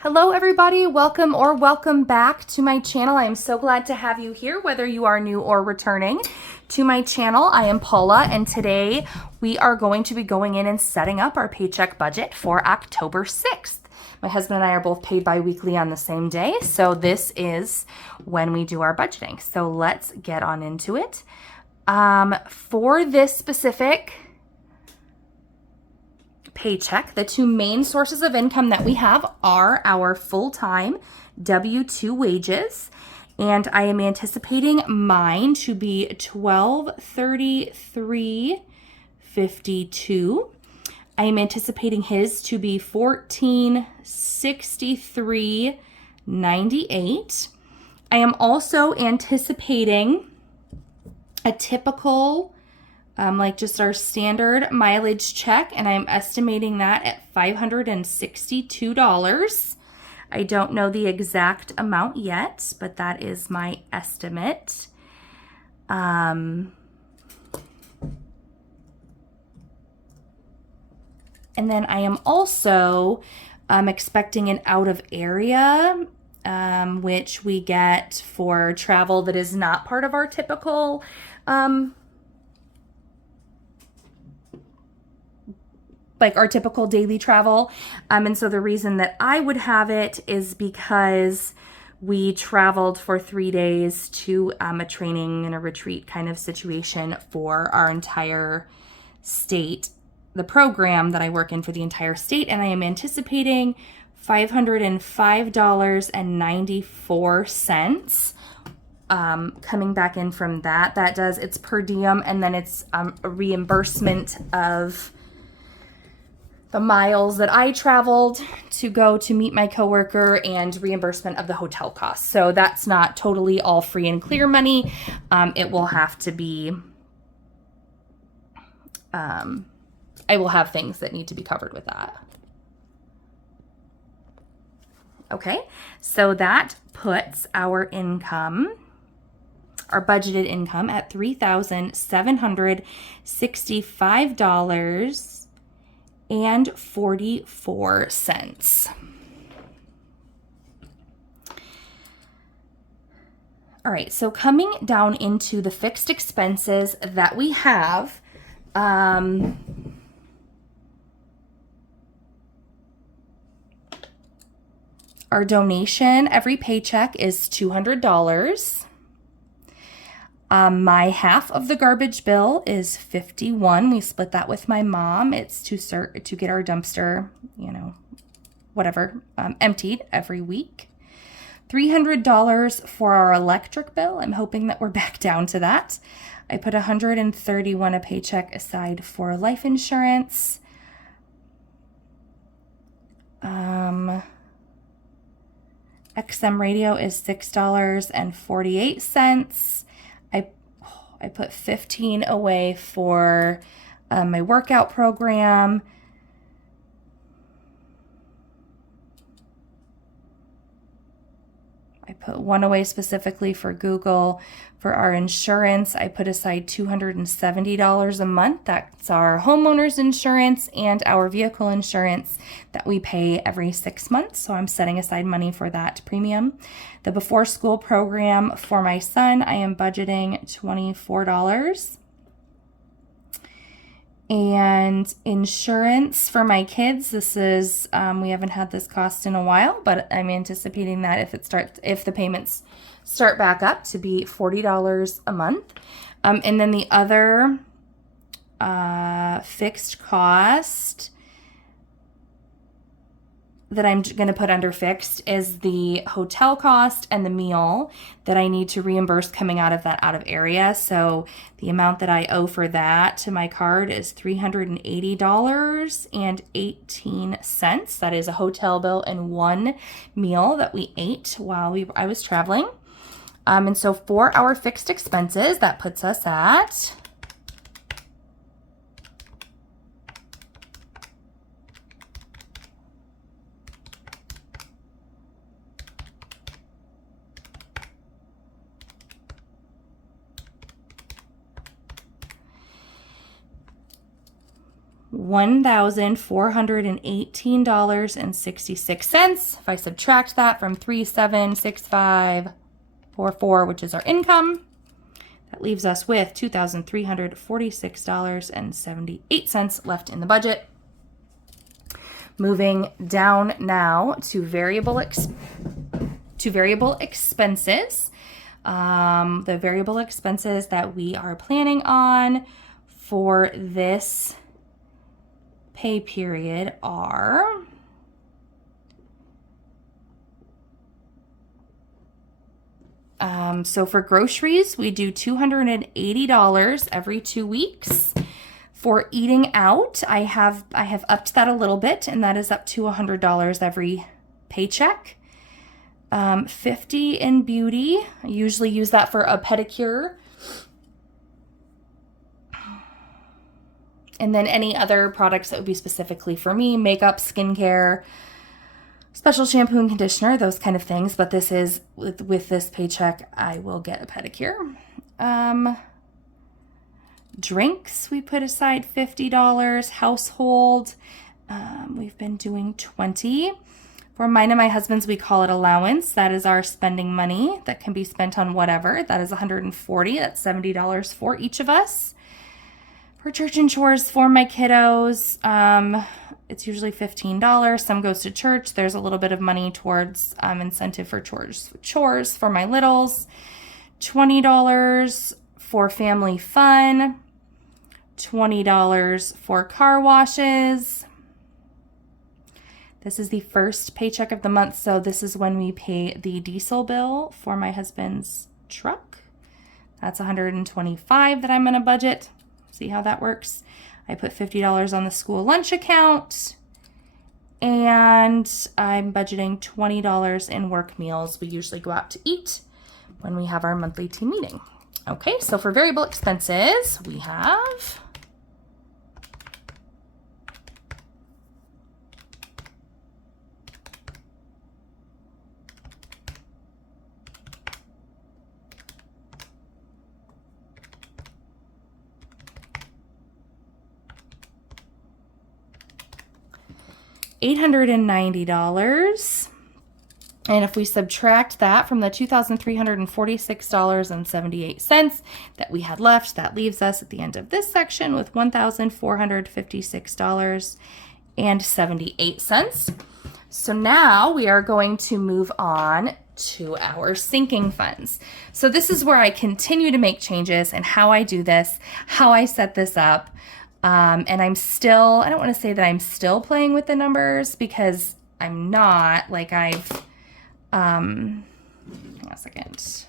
Hello everybody, welcome back to my channel. I am so glad to have you here, whether you are new or returning to my channel. I am Paula, and today we are going to be going in and setting up our paycheck budget for October 6th. My husband and I are both paid bi-weekly on the same day, so this is when we do our budgeting. So let's get on into it. For this specific paycheck, the two main sources of income that we have are our full-time W-2 wages, and I am anticipating mine to be $1233.52. I am anticipating his to be $1463.98. I am also anticipating a typical like just our standard mileage check, and I'm estimating that at $562. I don't know the exact amount yet, but that is my estimate. And then I am also expecting an out of area, which we get for travel that is not part of our typical like our typical daily travel. And so the reason that I would have it is because we traveled for 3 days to a training and a retreat kind of situation for our entire state, the program that I work in for the entire state, and I am anticipating $505.94 coming back in from that. That does, it's per diem, and then it's a reimbursement of the miles that I traveled to go to meet my coworker and reimbursement of the hotel costs. So that's not totally all free and clear money. It will have to be, I will have things that need to be covered with that. Okay, so that puts our income, our budgeted income, at $3,765.44. All right, so coming down into the fixed expenses that we have, our donation every paycheck is $200. My half of the garbage bill is $51. We split that with my mom. It's to get our dumpster, whatever, emptied every week. $300 for our electric bill. I'm hoping that we're back down to that. I put $131 a paycheck aside for life insurance. XM radio is $6.48. I put $15 away for my workout program. I put $1 away specifically for Google. For our insurance, I put aside $270 a month. That's our homeowner's insurance and our vehicle insurance that we pay every 6 months. So I'm setting aside money for that premium. The before school program for my son, I am budgeting $24. And insurance for my kids, this is, we haven't had this cost in a while, but I'm anticipating that if the payments start back up, to be $40 a month. And then the other fixed cost that I'm going to put under fixed is the hotel cost and the meal that I need to reimburse coming out of that out of area. So the amount that I owe for that to my card is $380.18. That is a hotel bill and one meal that we ate while I was traveling. And so for our fixed expenses, that puts us at $1,418.66. If I subtract that from 376544, which is our income, that leaves us with $2,346.78 left in the budget. Moving down now to variable expenses. The variable expenses that we are planning on for this pay period are so for groceries, we do $280 every 2 weeks. For eating out, I have upped that a little bit, and that is up to $100 every paycheck. 50 in beauty. I usually use that for a pedicure. And then any other products that would be specifically for me, makeup, skincare, special shampoo and conditioner, those kind of things. But this is, with this paycheck, I will get a pedicure. Drinks, we put aside $50. Household, we've been doing $20. For mine and my husband's, we call it allowance. That is our spending money that can be spent on whatever. That is $140. That's $70 for each of us. For church and chores for my kiddos, it's usually $15. Some goes to church. There's a little bit of money towards incentive for chores for my littles. $20 for family fun. $20 for car washes. This is the first paycheck of the month, so this is when we pay the diesel bill for my husband's truck. That's $125 that I'm going to budget. See how that works. I put $50 on the school lunch account, and I'm budgeting $20 in work meals. We usually go out to eat when we have our monthly team meeting. Okay, so for variable expenses, we have $890. And if we subtract that from the $2,346.78 that we had left, that leaves us at the end of this section with $1,456.78. So now we are going to move on to our sinking funds. So this is where I continue to make changes in how I do this, how I set this up. And I don't want to say that I'm still playing with the numbers, because I'm not. Like hang on a second.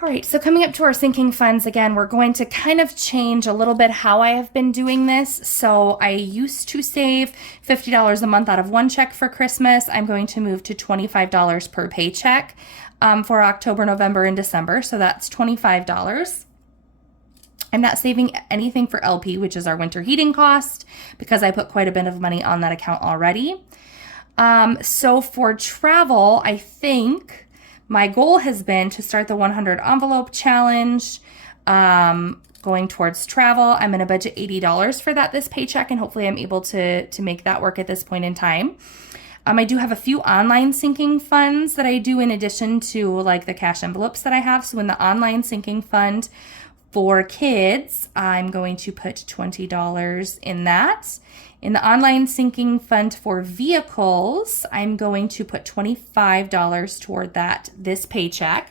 All right, so coming up to our sinking funds, again, we're going to kind of change a little bit how I have been doing this. So I used to save $50 a month out of one check for Christmas. I'm going to move to $25 per paycheck for October, November, and December. So that's $25. I'm not saving anything for LP, which is our winter heating cost, because I put quite a bit of money on that account already. So for travel, I think my goal has been to start the 100 envelope challenge, going towards travel. I'm going to budget $80 for that this paycheck, and hopefully I'm able to make that work at this point in time. I do have a few online sinking funds that I do in addition to like the cash envelopes that I have. So in the online sinking fund for kids, I'm going to put $20 in that. In the online sinking fund for vehicles, I'm going to put $25 toward that this paycheck.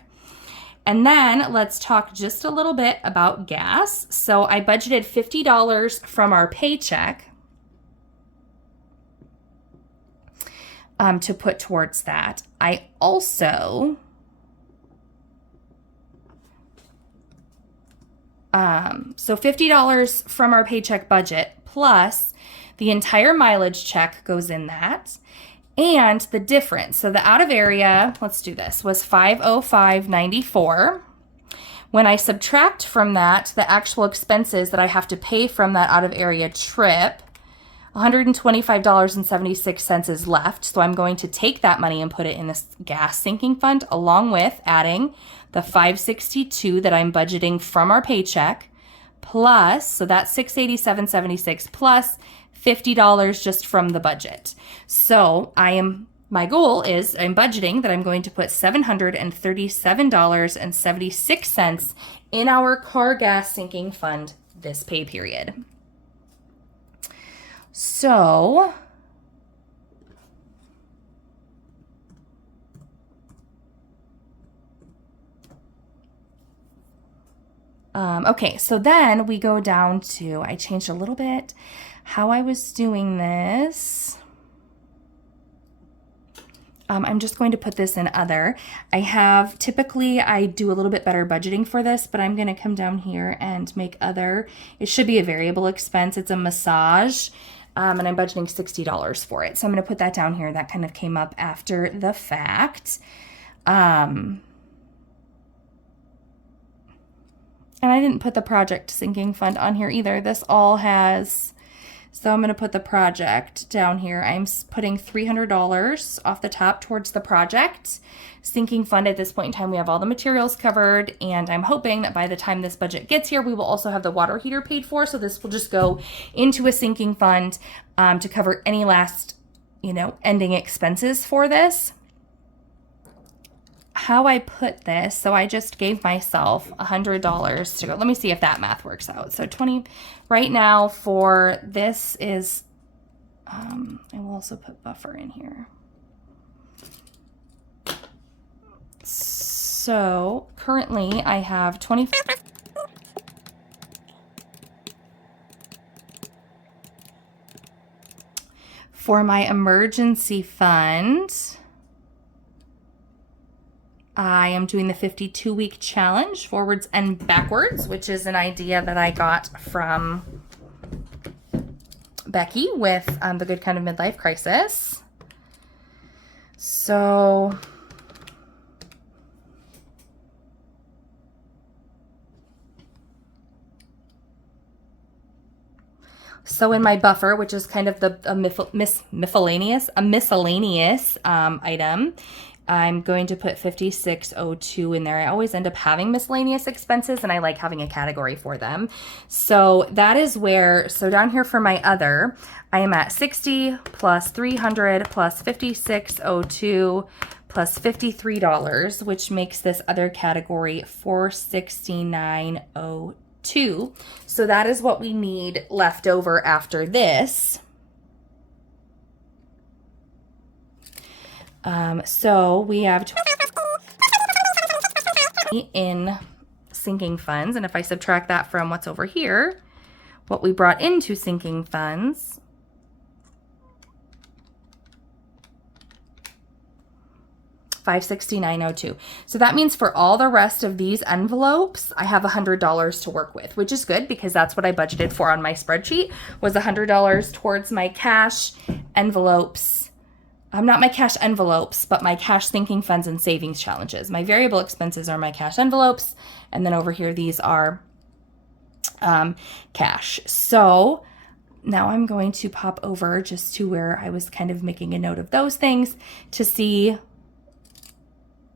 And then let's talk just a little bit about gas. So I budgeted $50 from our paycheck to put towards that. I also so $50 from our paycheck budget plus the entire mileage check goes in that. And the difference, so the out of area, let's do this, was $505.94. When I subtract from that the actual expenses that I have to pay from that out of area trip, $125.76 is left. So I'm going to take that money and put it in this gas sinking fund, along with adding the $562 that I'm budgeting from our paycheck, plus, so that's $687.76 plus $50 just from the budget. So my goal is I'm budgeting that I'm going to put $737.76 in our car gas sinking fund this pay period. So okay, so then we go down to, I changed a little bit how I was doing this. I'm just going to put this in other. Typically I do a little bit better budgeting for this, but I'm going to come down here and make other. It should be a variable expense. It's a massage, and I'm budgeting $60 for it. So I'm going to put that down here. That kind of came up after the fact. And I didn't put the project sinking fund on here either. This all has, so I'm going to put the project down here. I'm putting $300 off the top towards the project sinking fund. At this point in time, we have all the materials covered, and I'm hoping that by the time this budget gets here, we will also have the water heater paid for. So this will just go into a sinking fund to cover any last, ending expenses for this. How I put this, so I just gave myself $100 to go. Let me see if that math works out. So 20 right now for this is, I will also put buffer in here. So currently I have 20. For my emergency fund, I am doing the 52-week challenge, forwards and backwards, which is an idea that I got from Becky with the Good Kind of Midlife Crisis. So in my buffer, which is kind of a miscellaneous item, I'm going to put 5602 in there. I always end up having miscellaneous expenses, and I like having a category for them. So that is where, so down here for my other, I am at 60 plus 300 plus 5602 plus $53, which makes this other category 46902. So that is what we need left over after this. So we have in sinking funds, and if I subtract that from what's over here, what we brought into sinking funds, $569.02. So that means for all the rest of these envelopes, I have $100 to work with, which is good because that's what I budgeted for on my spreadsheet, was $100 towards my cash envelopes. Not my cash envelopes, but my cash sinking funds and savings challenges. My variable expenses are my cash envelopes, and then over here, these are cash. So now I'm going to pop over just to where I was kind of making a note of those things to see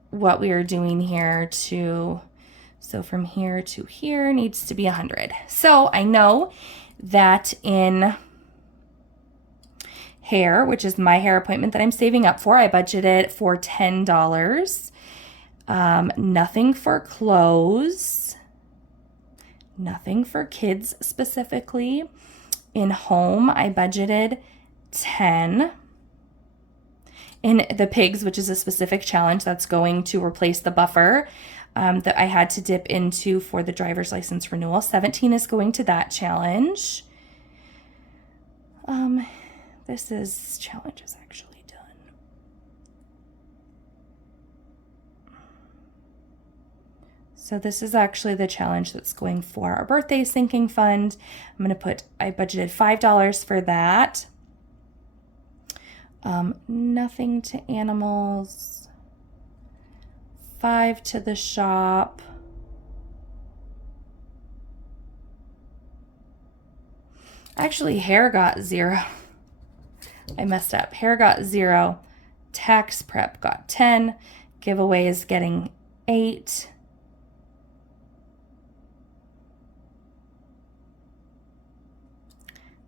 what we are doing here so from here to here needs to be 100. So I know that in hair, which is my hair appointment that I'm saving up for, I budgeted for $10. Nothing for clothes, nothing for kids specifically. In home, I budgeted 10. In the pigs, which is a specific challenge that's going to replace the buffer that I had to dip into for the driver's license renewal, 17 is going to that challenge. This challenge is actually done. So this is actually the challenge that's going for our birthday sinking fund. I'm going to I budgeted $5 for that. Nothing to animals. 5 to the shop. Actually, hair got 0. I messed up. Hair got 0. Tax prep got 10. Giveaway is getting 8.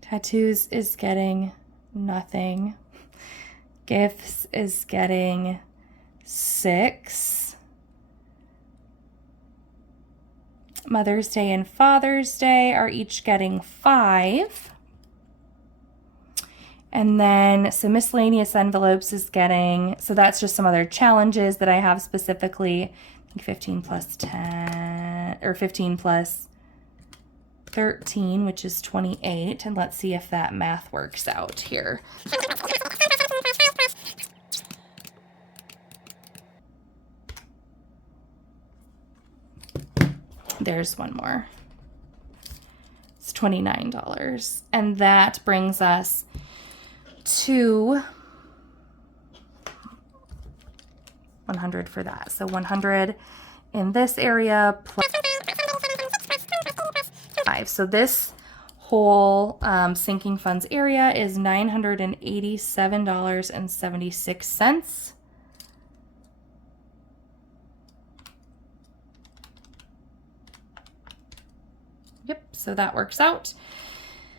Tattoos is getting nothing. Gifts is getting 6. Mother's Day and Father's Day are each getting 5. And then some miscellaneous envelopes is getting, so that's just some other challenges that I have specifically. I think 15 plus 10, or 15 plus 13, which is 28. And let's see if that math works out here. There's one more. It's $29. And that brings us to 100 for that. So 100 in this area plus 5. So this whole sinking funds area is $987.76. Yep, so that works out.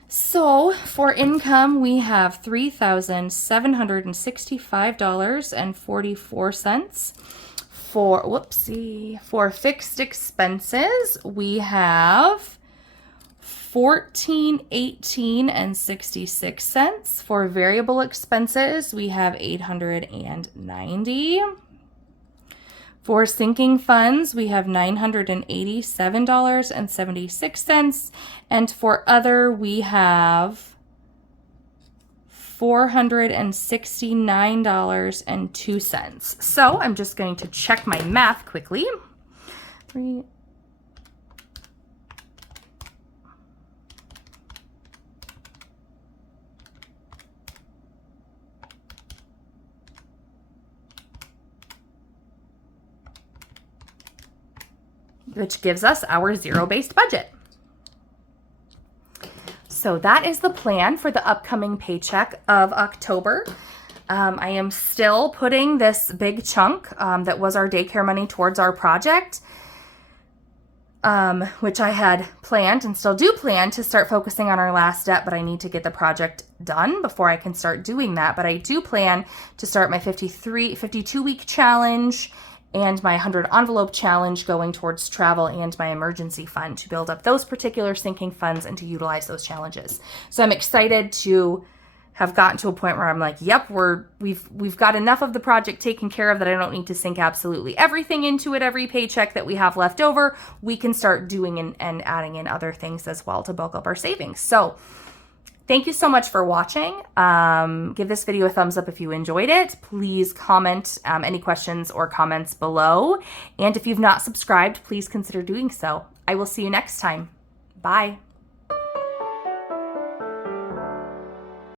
So for income, we have $3,765.44. For fixed expenses, we have $14.18.66. For variable expenses, we have $890. For sinking funds, we have $987.76. And for other, we have $469.02. So I'm just going to check my math quickly. Which gives us our zero-based budget. So that is the plan for the upcoming paycheck of October. I am still putting this big chunk that was our daycare money towards our project, which I had planned and still do plan to start focusing on our last debt, but I need to get the project done before I can start doing that. But I do plan to start my 52-week challenge and my 100 envelope challenge going towards travel and my emergency fund to build up those particular sinking funds and to utilize those challenges. So I'm excited to have gotten to a point where I'm like, yep, we've got enough of the project taken care of that I don't need to sink absolutely everything into it every paycheck that we have left over. We can start doing and adding in other things as well to bulk up our savings. So thank you so much for watching. Give this video a thumbs up if you enjoyed it. Please comment any questions or comments below. And if you've not subscribed, please consider doing so. I will see you next time. Bye.